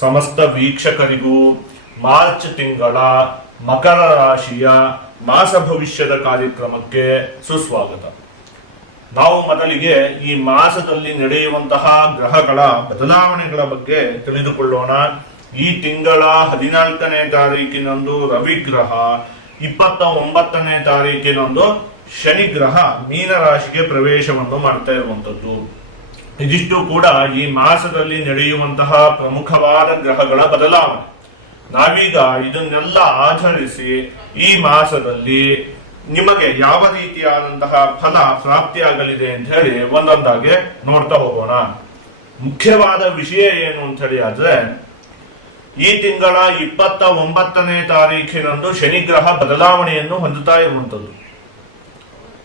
ಸಮಸ್ತ ವೀಕ್ಷಕರಿಗೂ ಮಾರ್ಚ್ ತಿಂಗಳ ಮಕರ ರಾಶಿಯ ಮಾಸ ಭವಿಷ್ಯದ ಕಾರ್ಯಕ್ರಮಕ್ಕೆ ಸುಸ್ವಾಗತ. ನಾವು ಮೊದಲಿಗೆ ಈ ಮಾಸದಲ್ಲಿ ನಡೆಯುವಂತಹ ಗ್ರಹಗಳ ಬದಲಾವಣೆಗಳ ಬಗ್ಗೆ ತಿಳಿದುಕೊಳ್ಳೋಣ. ಈ ತಿಂಗಳ ಹದಿನಾಲ್ಕನೇ ತಾರೀಕಿನಂದು ರವಿಗ್ರಹ ಇಪ್ಪತ್ತ ಒಂಬತ್ತನೇ ತಾರೀಕಿನಂದು ಶನಿ ಗ್ರಹ ಮೀನ ರಾಶಿಗೆ ಪ್ರವೇಶವನ್ನು ಮಾಡ್ತಾ ಇರುವಂತದ್ದು ಇದಿಷ್ಟು ಕೂಡ ಈ ಮಾಸದಲ್ಲಿ ನಡೆಯುವಂತಹ ಪ್ರಮುಖವಾದ ಗ್ರಹಗಳ ಬದಲಾವಣೆ. ನಾವೀಗ ಇದನ್ನೆಲ್ಲ ಆಚರಿಸಿ ಈ ಮಾಸದಲ್ಲಿ ನಿಮಗೆ ಯಾವ ರೀತಿಯಾದಂತಹ ಫಲ ಪ್ರಾಪ್ತಿಯಾಗಲಿದೆ ಅಂತ ಹೇಳಿ ಒಂದೊಂದಾಗಿ ನೋಡ್ತಾ ಹೋಗೋಣ. ಮುಖ್ಯವಾದ ವಿಷಯ ಏನು ಅಂತ ಹೇಳಿ ಆದ್ರೆ, ಈ ತಿಂಗಳ ಇಪ್ಪತ್ತ ಒಂಬತ್ತನೇ ತಾರೀಖಿನಂದು ಶನಿಗ್ರಹ ಬದಲಾವಣೆಯನ್ನು ಹೊಂದುತ್ತಾ ಇರುವಂತದ್ದು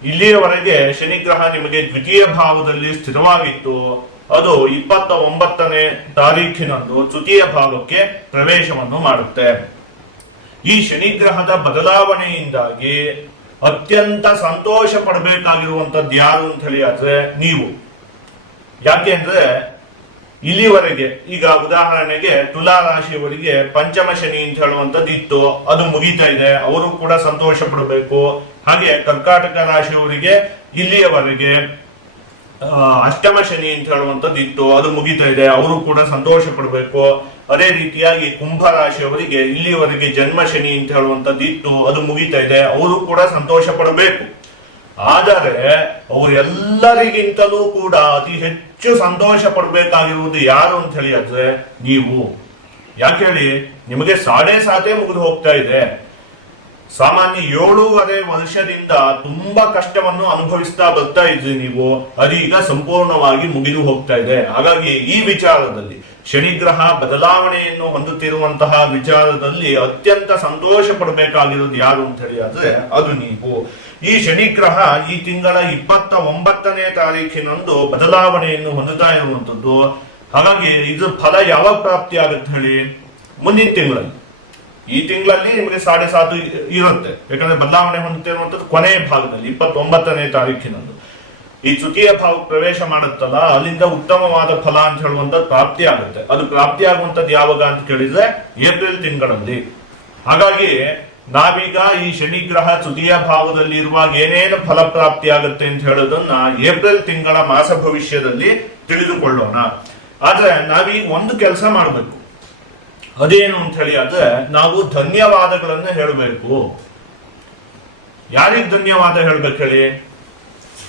ಇಲ್ಲಿಯವರೆಗೆ ಶನಿಗ್ರಹ ನಿಮಗೆ ದ್ವಿತೀಯ ಭಾವದಲ್ಲಿ ಸ್ಥಿರವಾಗಿತ್ತು. ಅದು ಇಪ್ಪತ್ತ ಒಂಬತ್ತನೇ ತಾರೀಖಿನಂದು ತೃತೀಯ ಭಾವಕ್ಕೆ ಪ್ರವೇಶವನ್ನು ಮಾಡುತ್ತೆ. ಈ ಶನಿಗ್ರಹದ ಬದಲಾವಣೆಯಿಂದಾಗಿ ಅತ್ಯಂತ ಸಂತೋಷ ಪಡಬೇಕಾಗಿರುವಂತದ್ದು ಯಾರು ಅಂತ ಹೇಳಿ ಆದ್ರೆ ನೀವು. ಯಾಕೆ ಅಂದ್ರೆ ಇಲ್ಲಿವರೆಗೆ ಈಗ ಉದಾಹರಣೆಗೆ ತುಲಾ ರಾಶಿಯವರಿಗೆ ಪಂಚಮ ಶನಿ ಅಂತ ಹೇಳುವಂತದ್ದು ಇತ್ತು ಅದು ಮುಗಿತಾ ಇದೆ. ಅವರು ಕೂಡ ಸಂತೋಷ ಪಡಬೇಕು. ಹಾಗೆ ಕರ್ಕಾಟಕ ರಾಶಿಯವರಿಗೆ ಇಲ್ಲಿಯವರೆಗೆ ಅಷ್ಟಮ ಶನಿ ಅಂತ ಹೇಳುವಂತದ್ದು ಇತ್ತು. ಅದು ಮುಗಿತಾ ಇದೆ. ಅವರು ಕೂಡ ಸಂತೋಷ ಪಡಬೇಕು. ಅದೇ ರೀತಿಯಾಗಿ ಕುಂಭ ರಾಶಿಯವರಿಗೆ ಇಲ್ಲಿಯವರೆಗೆ ಜನ್ಮ ಶನಿ ಅಂತ ಹೇಳುವಂತದ್ದು ಇತ್ತು. ಅದು ಮುಗಿತಾ ಇದೆ. ಅವರು ಕೂಡ ಸಂತೋಷ ಪಡಬೇಕು. ಆದರೆ ಅವರೆಲ್ಲರಿಗಿಂತಲೂ ಕೂಡ ಅತಿ ಹೆಚ್ಚು ಸಂತೋಷ ಪಡಬೇಕಾಗಿರುವುದು ಯಾರು ಅಂತ ಹೇಳಿ ಅಂದ್ರೆ ನೀವು. ಯಾಕೆ ಹೇಳಿ? ನಿಮಗೆ ಸಾಡೆ ಸಾತೆ ಮುಗಿದು ಹೋಗ್ತಾ ಇದೆ. ಸಾಮಾನ್ಯ ಏಳೂವರೆ ವರ್ಷದಿಂದ ತುಂಬಾ ಕಷ್ಟವನ್ನು ಅನುಭವಿಸ್ತಾ ಬರ್ತಾ ಇದ್ರಿ ನೀವು. ಅದೀಗ ಸಂಪೂರ್ಣವಾಗಿ ಮುಗಿದು ಹೋಗ್ತಾ ಇದೆ. ಹಾಗಾಗಿ ಈ ವಿಚಾರದಲ್ಲಿ ಶನಿಗ್ರಹ ಬದಲಾವಣೆಯನ್ನು ಹೊಂದುತ್ತಿರುವಂತಹ ವಿಚಾರದಲ್ಲಿ ಅತ್ಯಂತ ಸಂತೋಷ ಪಡಬೇಕಾಗಿರೋದು ಯಾರು ಅಂತ ಹೇಳಿ ಆದ್ರೆ ಅದು ನೀವು. ಈ ಶನಿಗ್ರಹ ಈ ತಿಂಗಳ ಇಪ್ಪತ್ತ ಒಂಬತ್ತನೇ ತಾರೀಕಿನಂದು ಬದಲಾವಣೆಯನ್ನು ಹೊಂದುತ್ತಾ ಇರುವಂತದ್ದು ಹಾಗಾಗಿ ಇದು ಫಲ ಯಾವಾಗ ಪ್ರಾಪ್ತಿ ಆಗುತ್ತೆ ಹೇಳಿ? ಮುಂದಿನ ತಿಂಗಳಲ್ಲಿ. ಈ ತಿಂಗಳಲ್ಲಿ ನಿಮಗೆ ಸಾಡೆ ಸಾತು ಇರುತ್ತೆ. ಯಾಕಂದ್ರೆ ಬದಲಾವಣೆ ಹೊಂದುತ್ತಿರುವಂತದ್ದು ಕೊನೆಯ ಭಾಗದಲ್ಲಿ, ಇಪ್ಪತ್ತೊಂಬತ್ತನೇ ತಾರೀಖಿನಂದು. ಈ ತೃತೀಯ ಭಾವ ಪ್ರವೇಶ ಮಾಡುತ್ತಲ್ಲ, ಅಲ್ಲಿಂದ ಉತ್ತಮವಾದ ಫಲ ಅಂತ ಹೇಳುವಂಥದ್ದು ಪ್ರಾಪ್ತಿ ಆಗುತ್ತೆ. ಅದು ಪ್ರಾಪ್ತಿ ಆಗುವಂತದ್ದು ಯಾವಾಗ ಅಂತ ಕೇಳಿದ್ರೆ ಏಪ್ರಿಲ್ ತಿಂಗಳಲ್ಲಿ. ಹಾಗಾಗಿ ನಾವೀಗ ಈ ಶನಿಗ್ರಹ ತೃತೀಯ ಭಾವದಲ್ಲಿ ಇರುವಾಗ ಏನೇನು ಫಲ ಪ್ರಾಪ್ತಿ ಆಗುತ್ತೆ ಅಂತ ಹೇಳೋದನ್ನ ಏಪ್ರಿಲ್ ತಿಂಗಳ ಮಾಸ ಭವಿಷ್ಯದಲ್ಲಿ ತಿಳಿದುಕೊಳ್ಳೋಣ. ಆದ್ರೆ ನಾವೀಗ ಒಂದು ಕೆಲಸ ಮಾಡಬೇಕು. ಅದೇನು ಅಂತ ಹೇಳಿ ಆದ್ರೆ ನಾವು ಧನ್ಯವಾದಗಳನ್ನ ಹೇಳಬೇಕು. ಯಾರಿಗೆ ಧನ್ಯವಾದ ಹೇಳ್ಬೇಕು ಹೇಳಿ?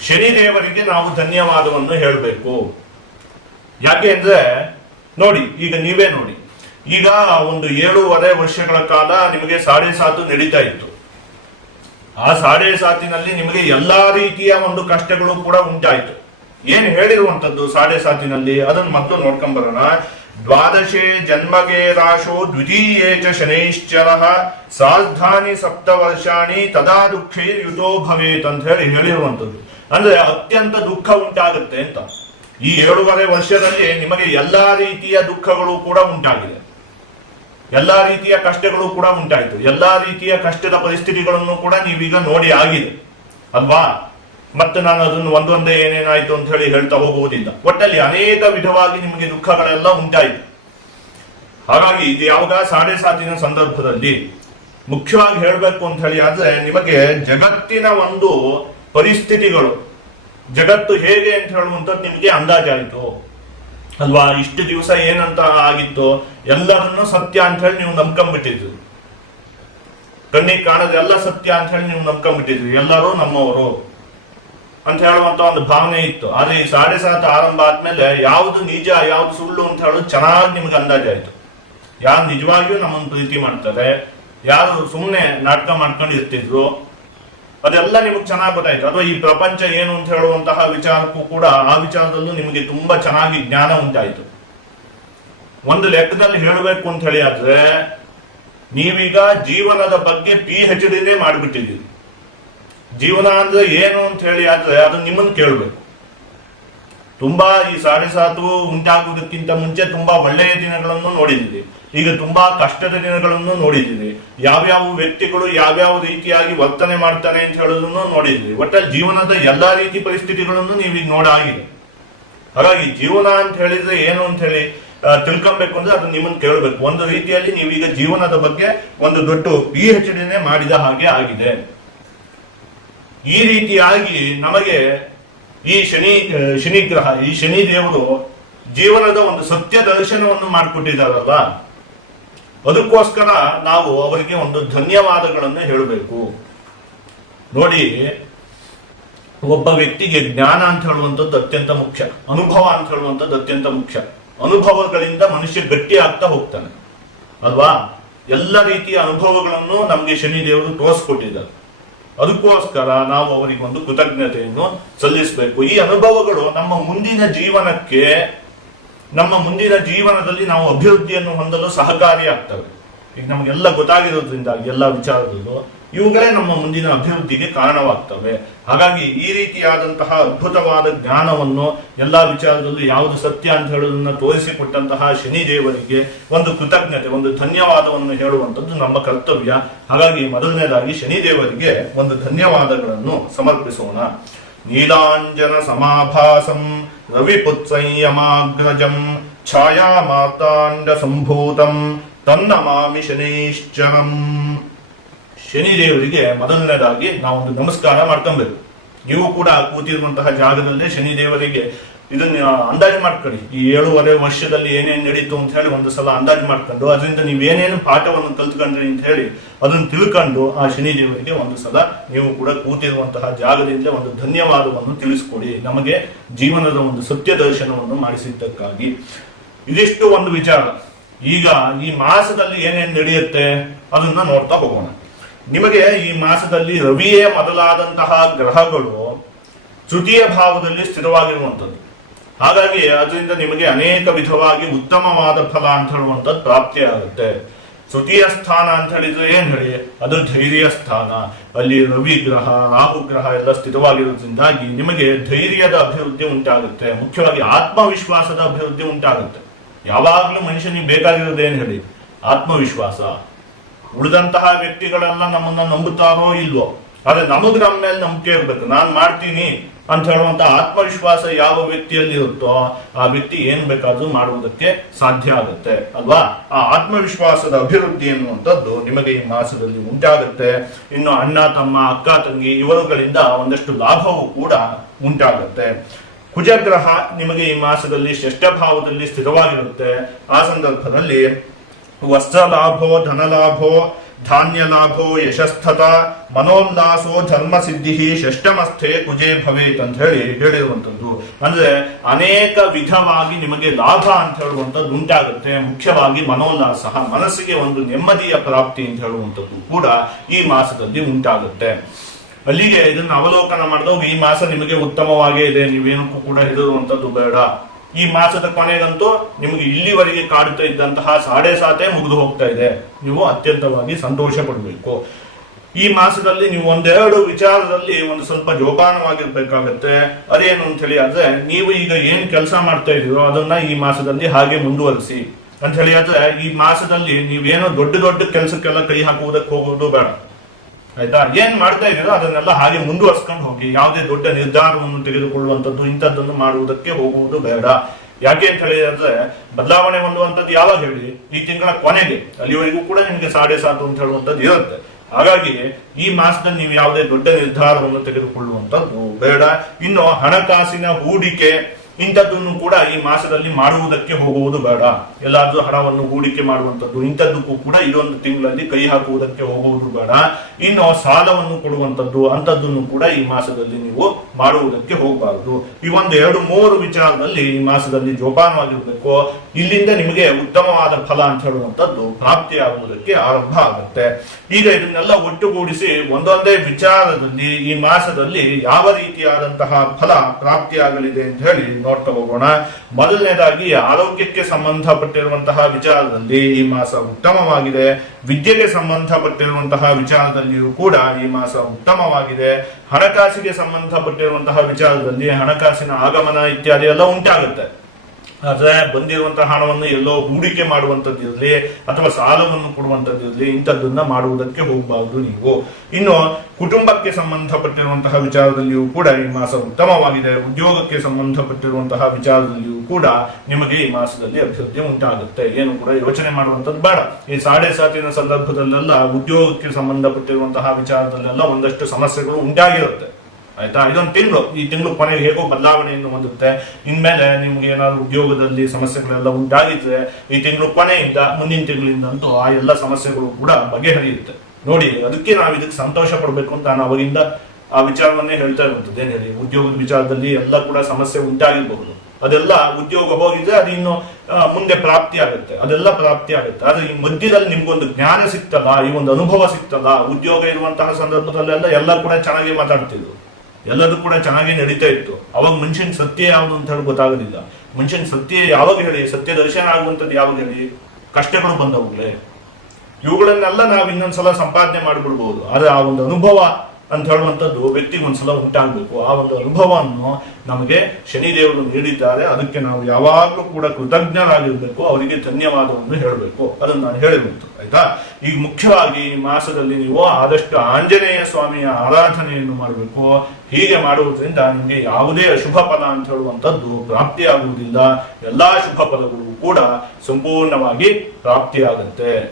ಶನಿದೇವರಿಗೆ ನಾವು ಧನ್ಯವಾದವನ್ನು ಹೇಳಬೇಕು. ಯಾಕೆ ಅಂದ್ರೆ, ನೋಡಿ, ಈಗ ನೀವೇ ನೋಡಿ. ಈಗ ಒಂದು ಏಳೂವರೆ ವರ್ಷಗಳ ಕಾಲ ನಿಮಗೆ ಸಾಡೆ ಸಾತು ನಡೀತಾ ಇತ್ತು. ಆ ಸಾಡೆ ಸಾತಿನಲ್ಲಿ ನಿಮಗೆ ಎಲ್ಲಾ ರೀತಿಯ ಒಂದು ಕಷ್ಟಗಳು ಕೂಡ ಉಂಟಾಯಿತು. ಏನ್ ಹೇಳಿರುವಂತದ್ದು ಸಾಡೆ ಸಾತಿನಲ್ಲಿ ಅದನ್ನ ಮೊದಲು ನೋಡ್ಕೊಂಡ್ ಬರೋಣ. ದ್ವಾದಶೇ ಜನ್ಮಗೆ ರಾಶೋ ದ್ವಿತೀಯೇ ಚ ಶನೈಶ್ಚರ. ಸಾಧಾನಿ ಸಪ್ತ ವರ್ಷಾಣಿ ತದಾ ದುಃಖೇ ಯುತೋ ಭವೇತ್ ಅಂತ ಹೇಳಿ ಹೇಳಿರುವಂತದ್ದು ಅಂದ್ರೆ ಅತ್ಯಂತ ದುಃಖ ಉಂಟಾಗುತ್ತೆ ಅಂತ. ಈ ಏಳೂವರೆ ವರ್ಷದಲ್ಲಿ ನಿಮಗೆ ಎಲ್ಲಾ ರೀತಿಯ ದುಃಖಗಳು ಕೂಡ ಉಂಟಾಗಿದೆ. ಎಲ್ಲಾ ರೀತಿಯ ಕಷ್ಟಗಳು ಕೂಡ ಉಂಟಾಯಿತು. ಎಲ್ಲಾ ರೀತಿಯ ಕಷ್ಟದ ಪರಿಸ್ಥಿತಿಗಳನ್ನು ಕೂಡ ನೀವೀಗ ನೋಡಿ ಆಗಿದೆ. ಅಲ್ವಾ? ಮತ್ತೆ ನಾನು ಅದನ್ನು ಒಂದೊಂದೇ ಏನೇನಾಯ್ತು ಅಂತ ಹೇಳಿ ಹೇಳ್ತಾ ಹೋಗುವುದಿಲ್ಲ. ಒಟ್ಟಲ್ಲಿ ಅನೇಕ ವಿಧವಾಗಿ ನಿಮಗೆ ದುಃಖಗಳೆಲ್ಲ ಉಂಟಾಯಿತು. ಹಾಗಾಗಿ ಇದು ಯಾವುದಾ ಸಾಡೆ ಸಾತಿನ ಸಂದರ್ಭದಲ್ಲಿ ಮುಖ್ಯವಾಗಿ ಹೇಳಬೇಕು ಅಂತ ಹೇಳಿ ಆದ್ರೆ ನಿಮಗೆ ಜಗತ್ತಿನ ಒಂದು ಪರಿಸ್ಥಿತಿಗಳು, ಜಗತ್ತು ಹೇಗೆ ಅಂತ ಹೇಳುವಂಥದ್ದು ನಿಮಗೆ ಅಂದಾಜಾಯಿತು. ಅಲ್ವಾ? ಇಷ್ಟು ದಿವಸ ಏನಂತ ಆಗಿತ್ತು? ಎಲ್ಲರನ್ನೂ ಸತ್ಯ ಅಂತ ಹೇಳಿ ನೀವು ನಂಬ್ಕೊಂಡ್ಬಿಟ್ಟಿದ್ರು. ಕಣ್ಣಿಗೆ ಕಾಣದೆಲ್ಲ ಸತ್ಯ ಅಂತ ಹೇಳಿ ನೀವು ನಂಬ್ಕೊಂಡ್ಬಿಟ್ಟಿದ್ರಿ. ಎಲ್ಲರೂ ನಮ್ಮವರು. ಅಂತ ಹೇಳುವಂತ ಒಂದು ಭಾವನೆ ಇತ್ತು. ಆದ್ರೆ ಈ ಸಾಡೆ ಸಾತ ಆರಂಭ ಆದ್ಮೇಲೆ ಯಾವುದು ನಿಜ, ಯಾವ್ದು ಸುಳ್ಳು ಅಂತ ಹೇಳೋದು ಚೆನ್ನಾಗಿ ನಿಮ್ಗೆ ಅಂದಾಜಾಯ್ತು ಯಾರು ನಿಜವಾಗಿಯೂ ನಮ್ಮನ್ನು ಪ್ರೀತಿ ಮಾಡ್ತಾರೆ, ಯಾರು ಸುಮ್ಮನೆ ನಾಟಕ ಮಾಡ್ಕೊಂಡು ಇರ್ತಿದ್ರು ಅದೆಲ್ಲ ನಿಮಗೆ ಚೆನ್ನಾಗಿ ಗೊತ್ತಾಯ್ತು. ಅಥವಾ ಈ ಪ್ರಪಂಚ ಏನು ಅಂತ ಹೇಳುವಂತಹ ವಿಚಾರಕ್ಕೂ ಕೂಡ ಆ ವಿಚಾರದಲ್ಲೂ ನಿಮಗೆ ತುಂಬಾ ಚೆನ್ನಾಗಿ ಜ್ಞಾನ ಉಂಟಾಯಿತು. ಒಂದು ಲೆಕ್ಕದಲ್ಲಿ ಹೇಳಬೇಕು ಅಂತ ಹೇಳಿ ಆದ್ರೆ, ನೀವೀಗ ಜೀವನದ ಬಗ್ಗೆ ಪಿ ಹೆಚ್ ಡಿನೇ ಮಾಡಿಬಿಟ್ಟಿದ್ದೀರಿ. ಜೀವನ ಅಂದ್ರೆ ಏನು ಅಂತ ಹೇಳಿ ಆದ್ರೆ ಅದು ನಿಮ್ಮನ್ನು ಕೇಳಬೇಕು. ತುಂಬಾ ಈ ಸಾರಿ ಸಾತು ಉಂಟಾಗುವುದಕ್ಕಿಂತ ಮುಂಚೆ ತುಂಬಾ ಒಳ್ಳೆಯ ದಿನಗಳನ್ನು ನೋಡಿದ್ದೀರಿ. ಈಗ ತುಂಬಾ ಕಷ್ಟದ ದಿನಗಳನ್ನು ನೋಡಿದ್ದೀರಿ. ಯಾವ್ಯಾವ ವ್ಯಕ್ತಿಗಳು ಯಾವ್ಯಾವ ರೀತಿಯಾಗಿ ವರ್ತನೆ ಮಾಡ್ತಾರೆ ಅಂತ ಹೇಳೋದನ್ನು ನೋಡಿದ್ದೀರಿ. ಒಟ್ಟ ಜೀವನದ ಎಲ್ಲಾ ರೀತಿ ಪರಿಸ್ಥಿತಿಗಳನ್ನು ನೀವೀಗ ನೋಡಾಗಿದೆ. ಹಾಗಾಗಿ ಜೀವನ ಅಂತ ಹೇಳಿದ್ರೆ ಏನು ಅಂತ ಹೇಳಿ ತಿಳ್ಕೊಬೇಕು ಅಂದ್ರೆ ಅದು ನಿಮ್ಮನ್ನು ಕೇಳಬೇಕು. ಒಂದು ರೀತಿಯಲ್ಲಿ ನೀವೀಗ ಜೀವನದ ಬಗ್ಗೆ ಒಂದು ದೊಡ್ಡ ಪಿ ಎಚ್ ಡಿನೇ ಮಾಡಿದ ಹಾಗೆ ಆಗಿದೆ. ಈ ರೀತಿಯಾಗಿ ನಮಗೆ ಈ ಶನಿ ಶನಿ ಗ್ರಹ ಈ ಶನಿ ದೇವರು ಜೀವನದ ಒಂದು ಸತ್ಯ ದರ್ಶನವನ್ನು ಮಾಡಿಕೊಟ್ಟಿದ್ದಾರಲ್ಲ ಅದಕ್ಕೋಸ್ಕರ ನಾವು ಅವರಿಗೆ ಒಂದು ಧನ್ಯವಾದಗಳನ್ನು ಹೇಳಬೇಕು. ನೋಡಿ, ಒಬ್ಬ ವ್ಯಕ್ತಿಗೆ ಜ್ಞಾನ ಅಂತ ಹೇಳುವಂಥದ್ದು ಅತ್ಯಂತ ಮುಖ್ಯ. ಅನುಭವ ಅಂತ ಹೇಳುವಂಥದ್ದು ಅತ್ಯಂತ ಮುಖ್ಯ. ಅನುಭವಗಳಿಂದ ಮನುಷ್ಯ ಗಟ್ಟಿ ಆಗ್ತಾ ಹೋಗ್ತಾನೆ. ಅಲ್ವಾ? ಎಲ್ಲ ರೀತಿಯ ಅನುಭವಗಳನ್ನು ನಮಗೆ ಶನಿ ದೇವರು ತೋರಿಸ್ಕೊಟ್ಟಿದ್ದಾರೆ. ಅದಕ್ಕೋಸ್ಕರ ನಾವು ಅವರಿಗೆ ಒಂದು ಕೃತಜ್ಞತೆಯನ್ನು ಸಲ್ಲಿಸಬೇಕು. ಈ ಅನುಭವಗಳು ನಮ್ಮ ಮುಂದಿನ ಜೀವನಕ್ಕೆ, ನಮ್ಮ ಮುಂದಿನ ಜೀವನದಲ್ಲಿ ನಾವು ಅಭಿವೃದ್ಧಿಯನ್ನು ಹೊಂದಲು ಸಹಕಾರಿಯಾಗ್ತವೆ. ಈಗ ನಮಗೆಲ್ಲ ಗೊತ್ತಾಗಿರೋದ್ರಿಂದ ಎಲ್ಲ ವಿಚಾರದಲ್ಲೂ ಇವುಗಳೇ ನಮ್ಮ ಮುಂದಿನ ಅಭಿವೃದ್ಧಿಗೆ ಕಾರಣವಾಗ್ತವೆ. ಹಾಗಾಗಿ ಈ ರೀತಿಯಾದಂತಹ ಅದ್ಭುತವಾದ ಜ್ಞಾನವನ್ನು ಎಲ್ಲ ವಿಚಾರದಲ್ಲೂ ಯಾವುದು ಸತ್ಯ ಅಂತ ಹೇಳೋದನ್ನ ತೋರಿಸಿಕೊಟ್ಟಂತಹ ಶನಿ ದೇವರಿಗೆ ಒಂದು ಕೃತಜ್ಞತೆ, ಒಂದು ಧನ್ಯವಾದವನ್ನು ಹೇಳುವಂಥದ್ದು ನಮ್ಮ ಕರ್ತವ್ಯ. ಹಾಗಾಗಿ ಮೊದಲನೇದಾಗಿ ಶನಿ ದೇವರಿಗೆ ಒಂದು ಧನ್ಯವಾದಗಳನ್ನು ಸಮರ್ಪಿಸೋಣ. ನೀಲಾಂಜನ ಸಮಾಭಾಸಂ ರವಿಪುತ್ಸಂಯಮಾಗ್ರಜಂ ಛಾಯಾ ಮಾತಾಂಡ ಸಂಭೂತಂ ತನ್ನಮಾಮಿ ಶನೈಶ್ಚರಂ. ಶನಿ ದೇವರಿಗೆ ಮೊದಲನೇದಾಗಿ ನಾವೊಂದು ನಮಸ್ಕಾರ ಮಾಡ್ಕೊಬೇಕು. ನೀವು ಕೂಡ ಕೂತಿರುವಂತಹ ಜಾಗದಲ್ಲೇ ಶನಿ ದೇವರಿಗೆ ಇದನ್ನ ಅಂದಾಜು ಮಾಡ್ಕೊಳ್ಳಿ. ಈ ಏಳೂವರೆ ವರ್ಷದಲ್ಲಿ ಏನೇನು ನಡೀತು ಅಂತ ಹೇಳಿ ಒಂದು ಸಲ ಅಂದಾಜು ಮಾಡ್ಕೊಂಡು, ಅದರಿಂದ ನೀವೇನೇನು ಪಾಠವನ್ನು ಕಲ್ತ್ಕೊಂಡ್ರಿ ಅಂತ ಹೇಳಿ ಅದನ್ನು ತಿಳ್ಕೊಂಡು ಆ ಶನಿ ದೇವರಿಗೆ ಒಂದು ಸಲ ನೀವು ಕೂಡ ಕೂತಿರುವಂತಹ ಜಾಗದಿಂದ ಒಂದು ಧನ್ಯವಾದವನ್ನು ತಿಳಿಸ್ಕೊಡಿ. ನಮಗೆ ಜೀವನದ ಒಂದು ಸತ್ಯ ದರ್ಶನವನ್ನು ಮಾಡಿಸಿದ್ದಕ್ಕಾಗಿ. ಇದಿಷ್ಟು ಒಂದು ವಿಚಾರ. ಈಗ ಈ ಮಾಸದಲ್ಲಿ ಏನೇನು ನಡೆಯುತ್ತೆ ಅದನ್ನ ನೋಡ್ತಾ ಹೋಗೋಣ. ನಿಮಗೆ ಈ ಮಾಸದಲ್ಲಿ ರವಿಯೇ ಮೊದಲಾದಂತಹ ಗ್ರಹಗಳು ತೃತೀಯ ಭಾವದಲ್ಲಿ ಸ್ಥಿರವಾಗಿರುವಂಥದ್ದು. ಹಾಗಾಗಿ ಅದರಿಂದ ನಿಮಗೆ ಅನೇಕ ವಿಧವಾಗಿ ಉತ್ತಮವಾದ ಫಲ ಅಂತ ಹೇಳುವಂಥದ್ದು ಪ್ರಾಪ್ತಿಯಾಗುತ್ತೆ ತೃತೀಯ ಸ್ಥಾನ ಅಂತ ಹೇಳಿದ್ರೆ ಏನ್ ಹೇಳಿ? ಅದು ಧೈರ್ಯ ಸ್ಥಾನ. ಅಲ್ಲಿ ರವಿ ಗ್ರಹ, ರಾಹು ಗ್ರಹ ಎಲ್ಲ ಸ್ಥಿರವಾಗಿರೋದ್ರಿಂದಾಗಿ ನಿಮಗೆ ಧೈರ್ಯದ ಅಭಿವೃದ್ಧಿ ಉಂಟಾಗುತ್ತೆ. ಮುಖ್ಯವಾಗಿ ಆತ್ಮವಿಶ್ವಾಸದ ಅಭಿವೃದ್ಧಿ ಉಂಟಾಗುತ್ತೆ. ಯಾವಾಗಲೂ ಮನುಷ್ಯನಿಗೆ ಬೇಕಾಗಿರೋದು ಏನು ಹೇಳಿ? ಆತ್ಮವಿಶ್ವಾಸ. ಉಳಿದಂತಹ ವ್ಯಕ್ತಿಗಳೆಲ್ಲ ನಮ್ಮನ್ನ ನಂಬುತ್ತಾರೋ ಇಲ್ವೋ? ಆದ್ರೆ ನಮಗ್ ನಮ್ಮ ಮೇಲೆ ನಂಬಿಕೆ ಇರ್ಬೇಕು. ನಾನ್ ಮಾಡ್ತೀನಿ ಅಂತ ಹೇಳುವಂತ ಆತ್ಮವಿಶ್ವಾಸ ಯಾವ ವ್ಯಕ್ತಿಯಲ್ಲಿ ಇರುತ್ತೋ ಆ ವ್ಯಕ್ತಿ ಏನ್ ಬೇಕಾದ್ರೂ ಮಾಡುವುದಕ್ಕೆ ಸಾಧ್ಯ ಆಗುತ್ತೆ, ಅಲ್ವಾ? ಆ ಆತ್ಮವಿಶ್ವಾಸದ ಅಭಿವೃದ್ಧಿ ಎನ್ನುವಂಥದ್ದು ನಿಮಗೆ ಈ ಮಾಸದಲ್ಲಿ ಉಂಟಾಗುತ್ತೆ. ಇನ್ನು ಅಣ್ಣ, ತಮ್ಮ, ಅಕ್ಕ, ತಂಗಿ ಇವರುಗಳಿಂದ ಒಂದಷ್ಟು ಲಾಭವೂ ಕೂಡ ಉಂಟಾಗುತ್ತೆ. ಕುಜಗ್ರಹ ನಿಮಗೆ ಈ ಮಾಸದಲ್ಲಿ ಶ್ರೇಷ್ಠ ಭಾವದಲ್ಲಿ ಸ್ಥಿರವಾಗಿರುತ್ತೆ ಆ ಸಂದರ್ಭದಲ್ಲಿ ವಸ್ತ್ರ ಲಾಭೋ ಧನಲಾಭೋ ಧಾನ್ಯ ಲಾಭೋ ಯಶಸ್ಥತ, ಮನೋಲ್ಲಾಸೋ ಧರ್ಮ ಸಿದ್ಧಿ ಷಷ್ಟಮಸ್ಥೆ ಕುಜೆ ಭವೇತ್ ಅಂತ ಹೇಳಿ ಹೇಳಿರುವಂತದ್ದು ಅಂದ್ರೆ ಅನೇಕ ವಿಧವಾಗಿ ನಿಮಗೆ ಲಾಭ ಅಂತ ಹೇಳುವಂಥದ್ದು ಉಂಟಾಗುತ್ತೆ. ಮುಖ್ಯವಾಗಿ ಮನೋಲ್ಲಾಸ, ಮನಸ್ಸಿಗೆ ಒಂದು ನೆಮ್ಮದಿಯ ಪ್ರಾಪ್ತಿ ಅಂತ ಹೇಳುವಂಥದ್ದು ಕೂಡ ಈ ಮಾಸದಲ್ಲಿ ಉಂಟಾಗುತ್ತೆ. ಅಲ್ಲಿಗೆ ಇದನ್ನ ಅವಲೋಕನ ಮಾಡಿದಾಗ ಈ ಮಾಸ ನಿಮಗೆ ಉತ್ತಮವಾಗೇ ಇದೆ ನೀವೇನಕ್ಕೂ ಕೂಡ ಹೆದರುವಂತದ್ದು ಬೇಡ. ಈ ಮಾಸದ ಕೊನೆಗಂತೂ ನಿಮಗೆ ಇಲ್ಲಿವರೆಗೆ ಕಾಡುತ್ತಾ ಇದ್ದಂತಹ ಸಾಡೆ ಸಾತೆ ಮುಗಿದು ಹೋಗ್ತಾ ಇದೆ. ನೀವು ಅತ್ಯಂತವಾಗಿ ಸಂತೋಷ ಪಡಬೇಕು. ಈ ಮಾಸದಲ್ಲಿ ನೀವು ಒಂದೆರಡು ವಿಚಾರದಲ್ಲಿ ಒಂದು ಸ್ವಲ್ಪ ಜೋಪಾನವಾಗಿರ್ಬೇಕಾಗತ್ತೆ ಅದೇನು ಅಂತ ಹೇಳಿ ಆದ್ರೆ, ನೀವು ಈಗ ಏನ್ ಕೆಲಸ ಮಾಡ್ತಾ ಇದೀರೋ ಅದನ್ನ ಈ ಮಾಸದಲ್ಲಿ ಹಾಗೆ ಮುಂದುವರಿಸಿ. ಅಂತ ಹೇಳಿ ಆದ್ರೆ, ಈ ಮಾಸದಲ್ಲಿ ನೀವೇನೋ ದೊಡ್ಡ ದೊಡ್ಡ ಕೆಲಸಕ್ಕೆಲ್ಲ ಕೈ ಹಾಕುವುದಕ್ಕೆ ಹೋಗೋದು ಬೇಡ. ಆಯ್ತಾ? ಏನ್ ಮಾಡ್ತಾ ಇದೀರೋ ಅದನ್ನೆಲ್ಲ ಹಾಗೆ ಮುಂದುವರ್ಸ್ಕೊಂಡು ಹೋಗಿ. ಯಾವುದೇ ದೊಡ್ಡ ನಿರ್ಧಾರವನ್ನು ತೆಗೆದುಕೊಳ್ಳುವಂಥದ್ದು ಇಂಥದ್ದನ್ನು ಮಾಡುವುದಕ್ಕೆ ಹೋಗುವುದು ಬೇಡ. ಯಾಕೆ ಅಂತ ಹೇಳಿದ್ರೆ ಬದಲಾವಣೆ ಹೊಂದುವಂಥದ್ದು ಯಾವಾಗ ಹೇಳಿ? ಈ ತಿಂಗಳ ಕೊನೆಗೆ. ಅಲ್ಲಿವರೆಗೂ ಕೂಡ ನಿಮಗೆ ಸಾಡೆ ಸಾತು ಅಂತ ಹೇಳುವಂಥದ್ದು ಇರುತ್ತೆ. ಹಾಗಾಗಿ ಈ ಮಾಸದಲ್ಲಿ ನೀವು ಯಾವುದೇ ದೊಡ್ಡ ನಿರ್ಧಾರವನ್ನು ತೆಗೆದುಕೊಳ್ಳುವಂಥದ್ದು ಬೇಡ. ಇನ್ನು ಹಣಕಾಸಿನ ಹೂಡಿಕೆ ಇಂಥದ್ದನ್ನು ಕೂಡ ಈ ಮಾಸದಲ್ಲಿ ಮಾಡುವುದಕ್ಕೆ ಹೋಗುವುದು ಬೇಡ. ಎಲ್ಲಾದ್ರೂ ಹಣವನ್ನು ಹೂಡಿಕೆ ಮಾಡುವಂಥದ್ದು ಇಂಥದ್ದಕ್ಕೂ ಕೂಡ ಇದೊಂದು ತಿಂಗಳಲ್ಲಿ ಕೈ ಹಾಕುವುದಕ್ಕೆ ಹೋಗುವುದು ಬೇಡ. ಇನ್ನು ಸಾಲವನ್ನು ಕೊಡುವಂಥದ್ದು ಅಂಥದ್ದನ್ನು ಕೂಡ ಈ ಮಾಸದಲ್ಲಿ ನೀವು ಮಾಡುವುದಕ್ಕೆ ಹೋಗಬಾರದು. ಈ ಒಂದು ಎರಡು ಮೂರು ವಿಚಾರದಲ್ಲಿ ಈ ಮಾಸದಲ್ಲಿ ಜೋಪಾನವಾಗಿರಬೇಕು ಇಲ್ಲಿಂದ ನಿಮಗೆ ಉತ್ತಮವಾದ ಫಲ ಅಂತ ಹೇಳುವಂಥದ್ದು ಪ್ರಾಪ್ತಿಯಾಗುವುದಕ್ಕೆ ಆರಂಭ ಆಗುತ್ತೆ. ಈಗ ಇದನ್ನೆಲ್ಲ ಒಟ್ಟುಗೂಡಿಸಿ ಒಂದೊಂದೇ ವಿಚಾರದಲ್ಲಿ ಈ ಮಾಸದಲ್ಲಿ ಯಾವ ರೀತಿಯಾದಂತಹ ಫಲ ಪ್ರಾಪ್ತಿಯಾಗಲಿದೆ ಅಂತ ಹೇಳಿ ನೋಡ್ತಾ ಹೋಗೋಣ. ಮೊದಲನೇದಾಗಿ ಆರೋಗ್ಯಕ್ಕೆ ಸಂಬಂಧಪಟ್ಟಿರುವಂತಹ ವಿಚಾರದಲ್ಲಿ ಈ ಮಾಸ ಉತ್ತಮವಾಗಿದೆ. ವಿದ್ಯೆಗೆ ಸಂಬಂಧಪಟ್ಟಿರುವಂತಹ ವಿಚಾರದಲ್ಲಿಯೂ ಕೂಡ ಈ ಮಾಸ ಉತ್ತಮವಾಗಿದೆ. ಹಣಕಾಸಿಗೆ ಸಂಬಂಧಪಟ್ಟಿರುವಂತಹ ವಿಚಾರದಲ್ಲಿ ಹಣಕಾಸಿನ ಆಗಮನ ಇತ್ಯಾದಿ ಎಲ್ಲ ಉಂಟಾಗುತ್ತೆ. ಆದ್ರೆ ಬಂದಿರುವಂತಹ ಹಣವನ್ನು ಎಲ್ಲೋ ಹೂಡಿಕೆ ಮಾಡುವಂಥದ್ದು ಇರಲಿ ಅಥವಾ ಸಾಲವನ್ನು ಕೊಡುವಂತದ್ದಿರಲಿ ಇಂಥದ್ದನ್ನ ಮಾಡುವುದಕ್ಕೆ ಹೋಗಬಾರದು ನೀವು. ಇನ್ನು ಕುಟುಂಬಕ್ಕೆ ಸಂಬಂಧಪಟ್ಟಿರುವಂತಹ ವಿಚಾರದಲ್ಲಿಯೂ ಕೂಡ ಈ ಮಾಸ ಉತ್ತಮವಾಗಿದೆ. ಉದ್ಯೋಗಕ್ಕೆ ಸಂಬಂಧಪಟ್ಟಿರುವಂತಹ ವಿಚಾರದಲ್ಲಿಯೂ ಕೂಡ ನಿಮಗೆ ಈ ಮಾಸದಲ್ಲಿ ಅಭಿವೃದ್ಧಿ ಉಂಟಾಗುತ್ತೆ. ಏನು ಕೂಡ ಯೋಚನೆ ಮಾಡುವಂಥದ್ದು ಬೇಡ. ಈ ಸಾಡೆ ಸಾತಿನ ಸಂದರ್ಭದಲ್ಲೆಲ್ಲ ಉದ್ಯೋಗಕ್ಕೆ ಸಂಬಂಧಪಟ್ಟಿರುವಂತಹ ವಿಚಾರದಲ್ಲೆಲ್ಲ ಒಂದಷ್ಟು ಸಮಸ್ಯೆಗಳು ಉಂಟಾಗಿರುತ್ತೆ. ಆಯ್ತಾ? ಇದೊಂದು ತಿಂಗಳು. ಈ ತಿಂಗಳು ಕೊನೆಗೆ ಹೇಗೋ ಬದಲಾವಣೆಯನ್ನು ಹೊಂದುತ್ತೆ. ಇನ್ಮೇಲೆ ನಿಮ್ಗೆ ಏನಾದ್ರು ಉದ್ಯೋಗದಲ್ಲಿ ಸಮಸ್ಯೆಗಳೆಲ್ಲ ಉಂಟಾಗಿದ್ರೆ ಈ ತಿಂಗಳು ಕೊನೆಯಿಂದ, ಮುಂದಿನ ತಿಂಗಳಿಂದಂತೂ ಆ ಎಲ್ಲ ಸಮಸ್ಯೆಗಳು ಕೂಡ ಬಗೆಹರಿಯುತ್ತೆ. ನೋಡಿ, ಅದಕ್ಕೆ ನಾವು ಇದಕ್ಕೆ ಸಂತೋಷ ಪಡಬೇಕು ಅಂತ ನಾನು ಅವರಿಂದ ಆ ವಿಚಾರವನ್ನೇ ಹೇಳ್ತಾ ಇರುವಂತದ್ದು ಏನ್ ಉದ್ಯೋಗದ ವಿಚಾರದಲ್ಲಿ ಎಲ್ಲ ಕೂಡ ಸಮಸ್ಯೆ ಉಂಟಾಗಿರಬಹುದು. ಅದೆಲ್ಲ ಉದ್ಯೋಗ ಹೋಗಿದ್ರೆ ಅದು ಇನ್ನು ಮುಂದೆ ಪ್ರಾಪ್ತಿ ಆಗುತ್ತೆ. ಅದೆಲ್ಲ ಪ್ರಾಪ್ತಿ ಆಗುತ್ತೆ. ಆದ್ರೆ ಈ ಮಧ್ಯದಲ್ಲಿ ನಿಮ್ಗೊಂದು ಜ್ಞಾನ ಸಿಕ್ತಲ್ಲ ಈ ಒಂದು ಅನುಭವ ಸಿಕ್ತಲ್ಲ ಉದ್ಯೋಗ ಇರುವಂತಹ ಸಂದರ್ಭದಲ್ಲೆಲ್ಲ ಎಲ್ಲ ಕೂಡ ಚೆನ್ನಾಗಿ ಮಾತಾಡ್ತಿದ್ರು. ಎಲ್ಲದೂ ಕೂಡ ಚೆನ್ನಾಗಿ ನಡೀತಾ ಇತ್ತು. ಅವಾಗ ಮನುಷ್ಯನ ಸತ್ಯ ಯಾವುದು ಅಂತ ಹೇಳಿ ಗೊತ್ತಾಗೋದಿಲ್ಲ. ಮನುಷ್ಯನ ಸತ್ಯ ಯಾವಾಗ ಹೇಳಿ? ಸತ್ಯ ದರ್ಶನ ಆಗುವಂಥದ್ದು ಯಾವಾಗ ಹೇಳಿ? ಕಷ್ಟಗಳು ಬಂದವುಗಳೇ. ಇವುಗಳನ್ನೆಲ್ಲ ನಾವು ಇನ್ನೊಂದ್ಸಲ ಸಂಪಾದನೆ ಮಾಡಿಬಿಡ್ಬೋದು. ಆದ್ರೆ ಆ ಒಂದು ಅನುಭವ ಅಂತ ಹೇಳುವಂಥದ್ದು ವ್ಯಕ್ತಿಗೆ ಒಂದ್ಸಲ ಉಂಟಾಗಬೇಕು. ಆ ಒಂದು ಅನುಭವವನ್ನು ನಮಗೆ ಶನಿದೇವರು ನೀಡಿದ್ದಾರೆ. ಅದಕ್ಕೆ ನಾವು ಯಾವಾಗಲೂ ಕೂಡ ಕೃತಜ್ಞರಾಗಿರ್ಬೇಕು. ಅವರಿಗೆ ಧನ್ಯವಾದವನ್ನು ಹೇಳಬೇಕು. ಅದನ್ನು ನಾನು ಹೇಳಿರುವಂತು ಆಯ್ತಾ? ಈಗ ಮುಖ್ಯವಾಗಿ ಈ ಮಾಸದಲ್ಲಿ ನೀವು ಆದಷ್ಟು ಆಂಜನೇಯ ಸ್ವಾಮಿಯ ಆರಾಧನೆಯನ್ನು ಮಾಡಬೇಕು. ಹೀಗೆ ಮಾಡುವುದರಿಂದ ನಿಮಗೆ ಯಾವುದೇ ಅಶುಭ ಫಲ ಅಂತ ಹೇಳುವಂಥದ್ದು ಪ್ರಾಪ್ತಿಯಾಗುವುದಿಲ್ಲ. ಎಲ್ಲಾ ಶುಭ ಫಲಗಳು ಕೂಡ ಸಂಪೂರ್ಣವಾಗಿ ಪ್ರಾಪ್ತಿಯಾಗುತ್ತೆ.